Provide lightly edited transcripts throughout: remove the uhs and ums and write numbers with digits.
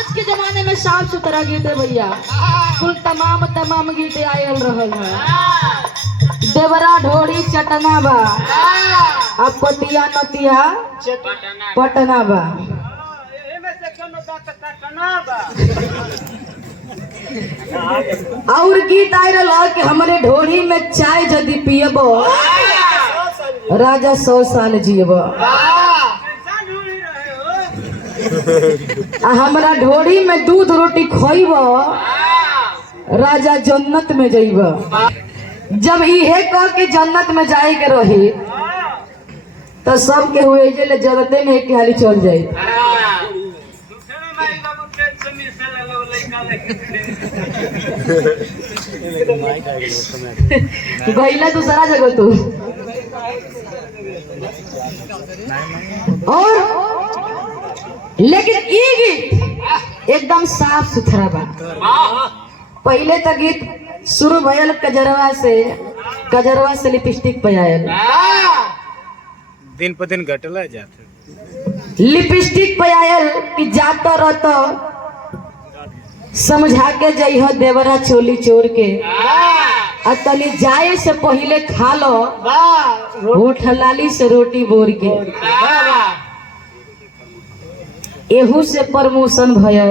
आज के जमाने में साफ सुथरा गीत है भैया, कुल तमाम गीत आयल रहल है। देवरा ढोरी चटना बा, अब पतिया नतिया पटना बा। और गीत आय रहा कि हमारे ढोरी में चाय यदि पियब राजा 100 साल जियब, हमारा ढोरी में दूध रोटी खोइब राजा जन्नत में जइब। जब इहे कह के जन्नत में जाए के रही तो सब के हुए जे जगते में एक हाली चल जाए। गईला दूसरा जगह तू और लेकिन ये गीत एकदम साफ सुथरा बा। पहले तो गीत शुरू भयल कजरवा से लिपस्टिक पे आयल, दिन पर दिन घटला जाते लिपस्टिक पे आयल कि जाता रहता समझा के जइह देवरा चोली चोर के, और तनी जाए से पहले खा लो होठ लाली से रोटी बोर के। एहू से प्रमोशन भयल,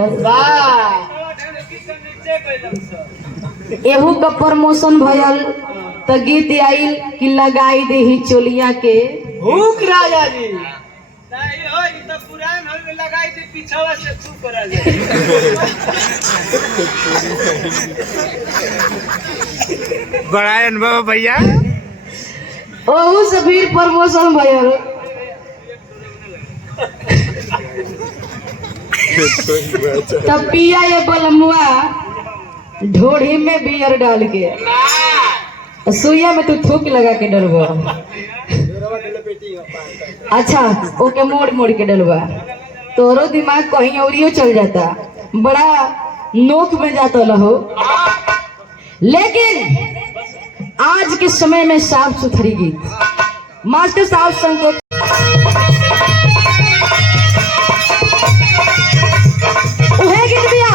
एहू का प्रमोशन भयल तो गीत आइल कि लगाई दे ही चोलिया के भूख राजा जी नहीं हो तो पुरान हो लगाई दे पीछवा से छू करा जाए। बड़ा अनुभव भैया, ओहू से फिर प्रमोशन भयल। तब पिया ये बलमुआ ढोढ़ी में बियर डाल के सुइया में तू थूक लगा के डलवा। अच्छा ओके मोड़ के डलवा, तोरो दिमाग कहीं और चल जाता, बड़ा नोक में जाता लहो। लेकिन आज के समय में साफ सुथरी गीत मास्टर साहब संग उहे गीत बिया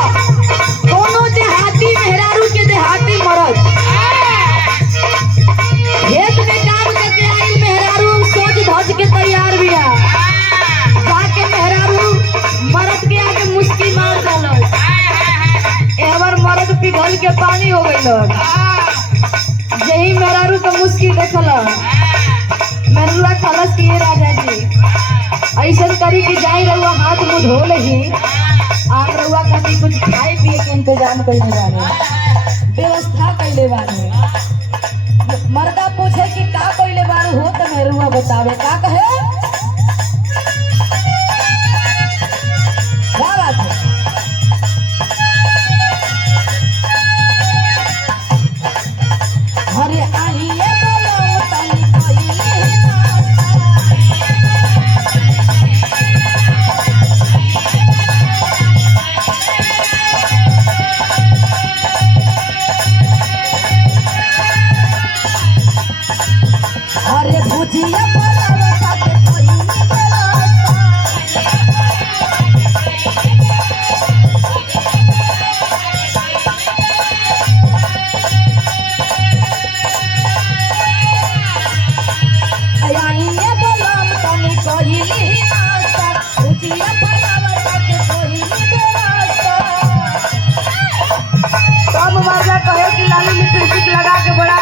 कोनो देहाती मेहरारू के देहाती मरद खेत में काम करके आई मेहरारू सोच धज के तैयार बिया, जाके मेहरारू मरद के आगे मुस्की मार डालल, एवर मरद पिघल के पानी हो गइल। यही मेहरारू तो मुस्की देखल मेहरुआ खलस किए राजा जी ऐसा करी कि जाई रहुआ हाथ मुंह धो लही, आप रहुआ कभी कुछ खाए पिए के इंतजाम कैले बारे, व्यवस्था कैले बारे। मर्दा पूछे कि का कैले बारे हो तो मेहरुआ बतावे का कहे। क्या बात है? अरे आइए बोलो तनी कोई अरे भुजिया बोला के कोई कहे कि लाली लिपस्टिक लगा के बड़ा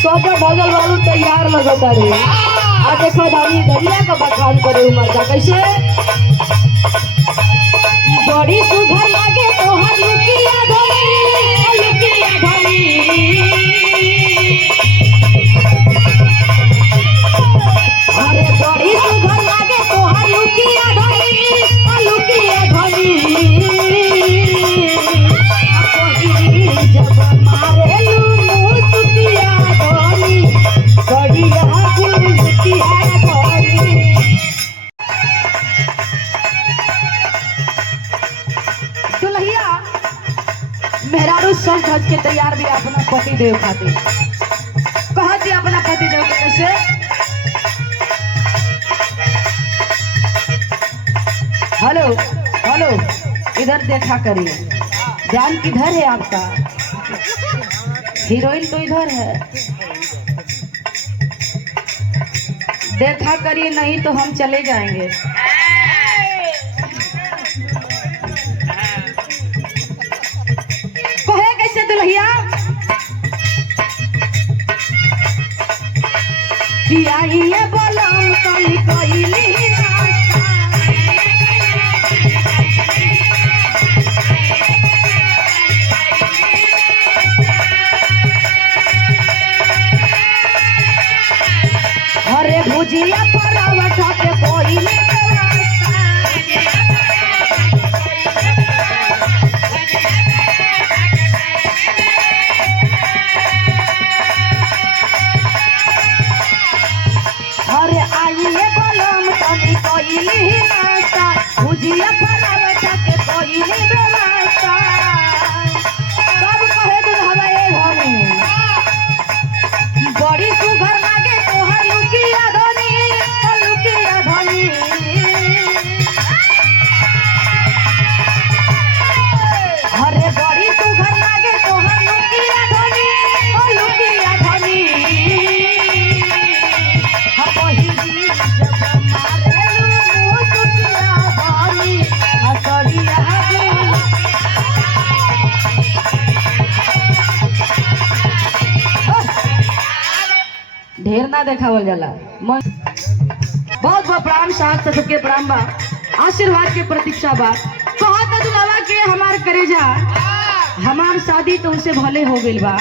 सोचा भगल वालू तैयार लगता रे। आ देखो दादी दरिया का बखान करे मर्दा कैसे बड़ी सुघर लागे तोहर लुकिया धरी अरे बड़ी सुघर लागे तोहर लुकिया धरी जब मारे लुकिया धरी बढ़िया लुकिया धरी। दुल्हिया मेहरारू सज धज के तैयार भी अपना पति देव खातिर कहती अपना पति देव के कैसे हेलो हेलो इधर देखा करिए, ध्यान किधर है आपका? हीरोइन तो इधर है, देखा करिए, नहीं तो हम चले जाएंगे। कहे कैसे दुल्हिया कि आइए बोलम कली कोइली अरे भुजिया परावठा के कोइली अरे आइए बोलम कली कोइली नाश्ता भुजिया परावठा के कोइली व्यवस्था। सब कहे दुल्हवा ए हमी बड़ी सुघर लागे तोहर लुकिया धनी लुकिया धनी। अरे बड़ी सुघर लागे तोहर लुकिया धनी लुकिया धनी। पहिली जब मारेलू मुसुकिया धनी हसड़िया ढेर ना देखावल जाला मन। बहुत बहुत प्रणाम, साथ सबके प्रणाम बा, आशीर्वाद के प्रतीक्षा बा। कहता दुलावा के हमार करेजा हमार शादी तुमसे भले हो गइल बा,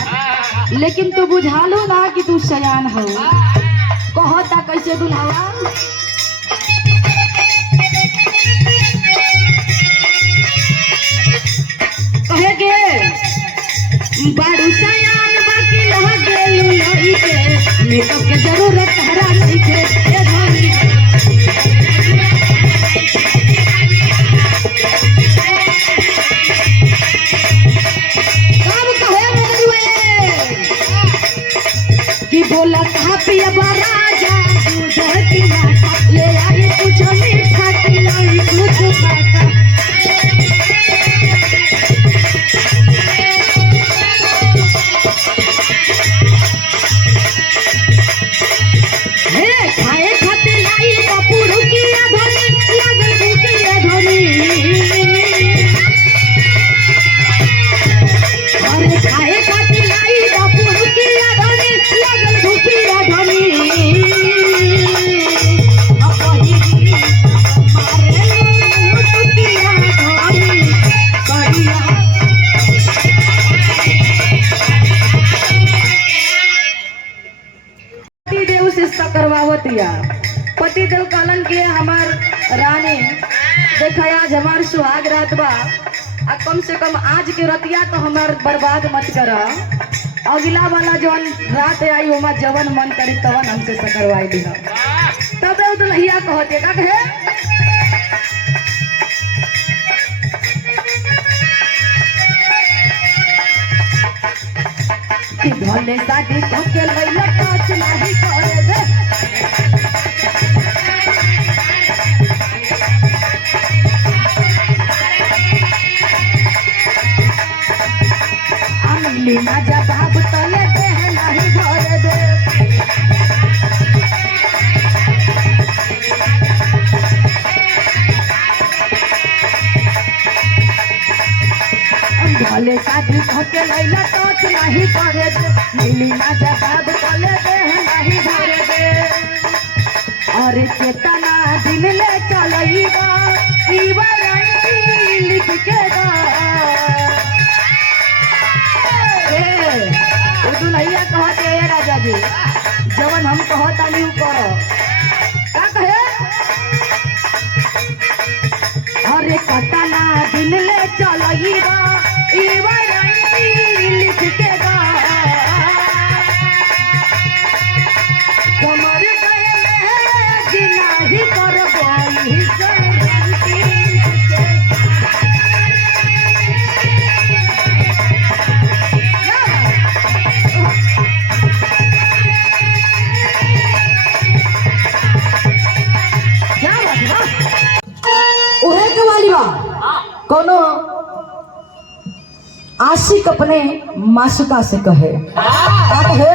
लेकिन तू बुझालू ना कि तू सयान हो। कहता कैसे दुलावा कहे के बारू सयान बाकी लह गेलू लई के मेकअप के जरूरत हरा नहीं के ए धनी। कब कहे मरुए कि बोला कहा पिया राजा दूध की माता ले आई कुछ मीठा खिलाई कुछ खाता। खाए खाते लाई कपूर किया धनी लगल भूकिया धनी। अरे खाए खाते लाई कपूर किया धनी लगल भूकिया धनी। पतिदेव से करवावतिया पतिदेव कहलन के हमार रानी देखा आज हमार सुहाग रात बा, आ कम से कम आज के रतिया तो हमार बर्बाद मत कर। अगला वाला जौन रात आई ओमा जवन मन करी तवन हमसे सकरवाई दिहा। तब दुल्हिया कहते का कहे कि भले शादी के लैला टच नहीं करे दे। अमली ना जवाब तले दे नहीं भरे दे। भले शादी के लैला टच नहीं करे दे मिली ना जवाब तले दे नहीं भरे दे। अरे चेतना दिन ले चलईबा ई वारंटी लिख के दा। दुल्हिया कहते है राजा जी जवन हम कहतानी उ करो का कहे। अरे कतना दिन ले चलईबा ई वारंटी लिख के दा। कमर गए जिना ही करबो ई गारंटी कोनो आशिक अपने मासूका से कहे, क्या कहे?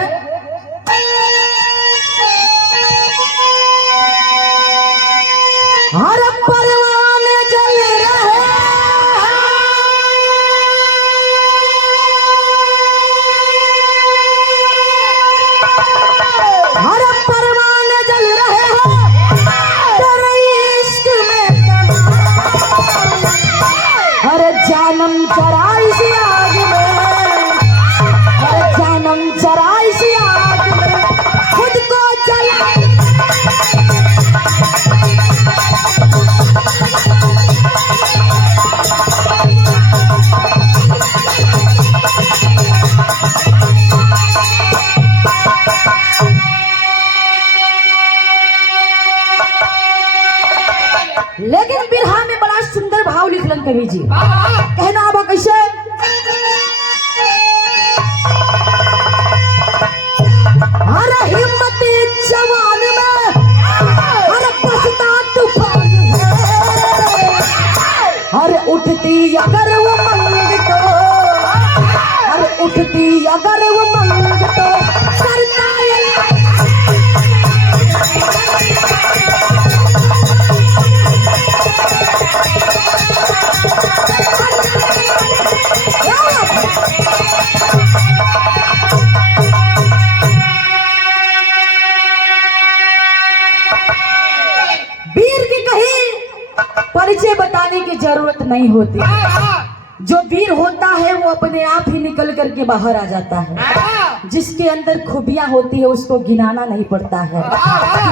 हर परवाने जल रहे, हर परवाने जल रहे हो तेरे इश्क में तमाम। हर जानम चराई सी आग में, हर जानम चराई सी आग में खुद को जला। लेकिन बिरहा में बड़ा सुंदर भाव लिखलन कवि जी। कहना अब कैसे? अरे हिम्मती जवान में अरे बसता तूफान है, अरे उठती अगर वो मंग तो, अरे उठती अगर वो मंग तो करता है। परिचय बताने की जरूरत नहीं होती, जो वीर होता है वो अपने आप ही निकल करके बाहर आ जाता है। जिसके अंदर खूबियां होती है उसको गिनाना नहीं पड़ता है,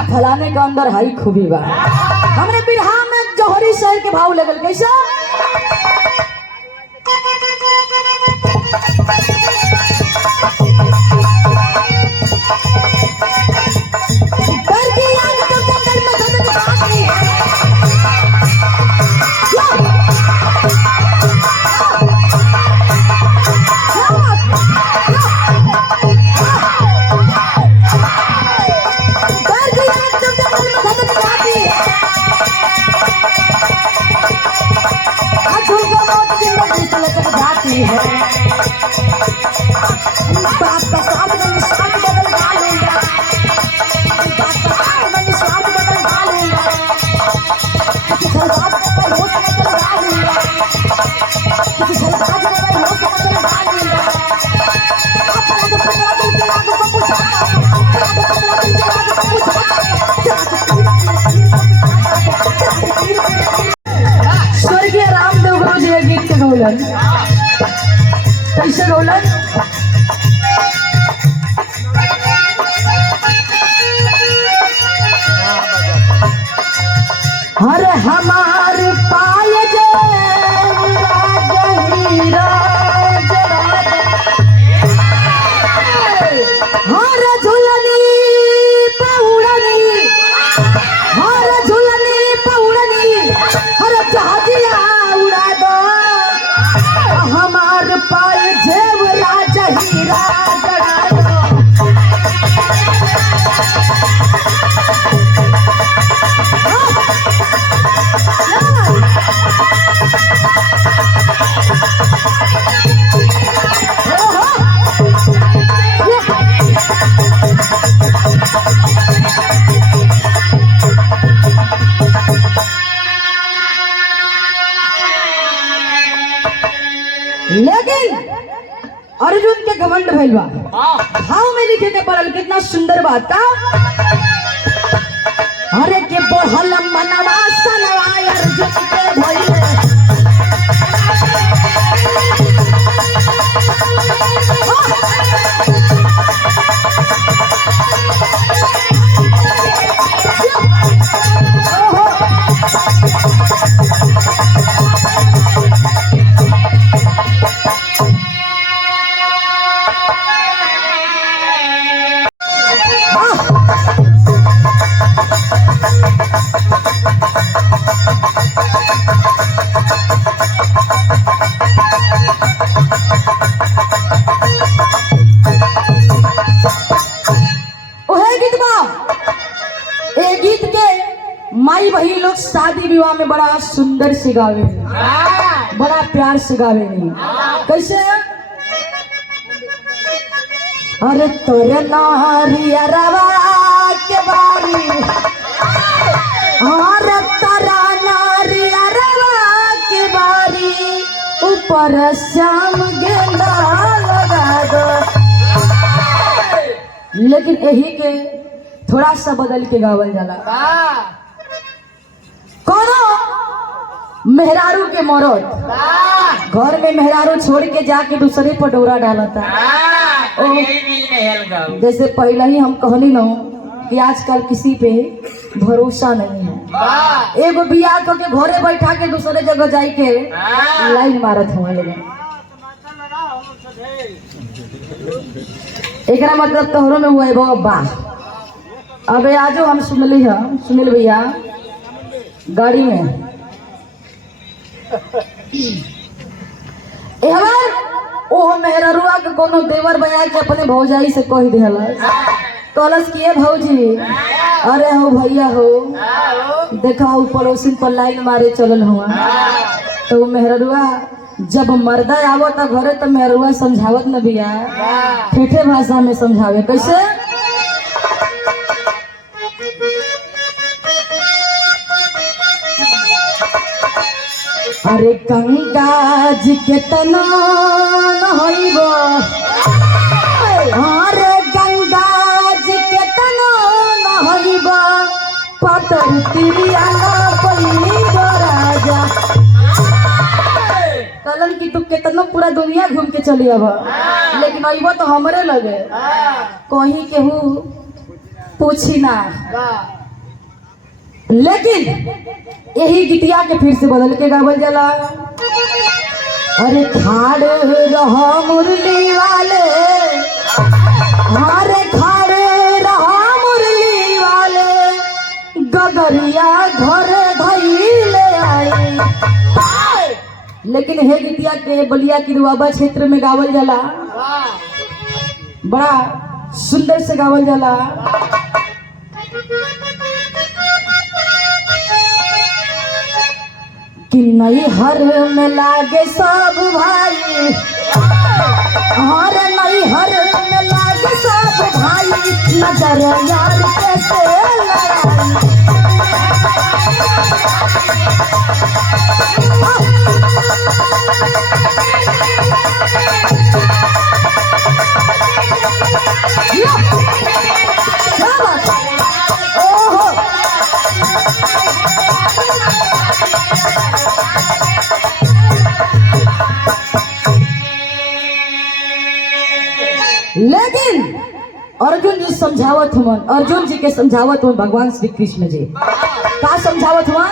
फलाने का अंदर हाई खूबी बा। हमने बिरहा में जौहरी शहर के भाव लगल कैसे? स्वर्गीय रामदेव गुरु जी गीत के गौलन कैसे गौलन? हर हमार पाय जे हर झुलनी पौड़नी, हर झुलनी पौड़नी हर जहाजिया उड़ा दो। हमार पाय जेब राजा हीरा जड़ा दो। लेकिन अर्जुन के घमंड भइल बा। भाव में लिखे के पड़ल कितना सुंदर बात का। अरे के बढ़ल मनवा सनवा अर्जुन के भइल। माई बहन लोग शादी विवाह में बड़ा सुंदर से गावे, बड़ा प्यार से गावे नहीं। कैसे? अरे तोरे नारिया रवा के बारी, अरे तारा नारिया रवा के बारी, ऊपर श्याम गेंदा लगा दो। लेकिन यही के थोड़ा सा बदल के गावल जाला। कौनो मेहरारू के मरद घर में मेहरारू छोड़ के जाके दूसरे पर डोरा डालता। जैसे पहले ही हम कहनी न कि आजकल किसी पे भरोसा नहीं है। एगो बियाह करके घरे बैठा के दूसरे जगह जाई के लाइन मारत हुआ लोग। एकरा मतलब तोहरों में हुआ है बा। अबे आजो हम सुनली है, सुनिल भैया गाड़ी में ओह मेहररुआ के कोनो देवर बया के अपने भौजाई से कह दिहलस। कहलस कि ए भौजी, अरे हो भैया हो, देखा हो पड़ोसी पर लाइन मारे चलल हुआ। तो मेहररुआ जब मर्दा आवत घरे तो मेहररुआ समझावत न बिया, ठेठे भाषा में समझावे। कैसे? अरे गंगा जी के तना नहइबो, अरे गंगा जी के तना नहइबो, पतर तिरिया न पइबो राजा। कहलन कि तू केतनो पूरा दुनिया घूम के चली अब, लेकिन अइबो तो हमरे लगे, कहीं केहू पूछी ना। लेकिन यही गीतिया के फिर से बदल के गावल जाला। अरे खाड़ रहो मुरली वाले, अरे खाड़ रहो मुरली वाले, गगरिया घर धइले आई। लेकिन हे गीतिया के बलिया की रुआबा क्षेत्र में गावल जाला, बड़ा सुंदर से गावल जाला। कि नई हर में लागे सब भाई, हर नई हर में लागे सब भाई, नजर यार कैसे लड़ाई। लेकिन अर्जुन जी समझावत हुआ, अर्जुन जी के समझावत हुआ भगवान श्री कृष्ण जी का समझावत हुआ।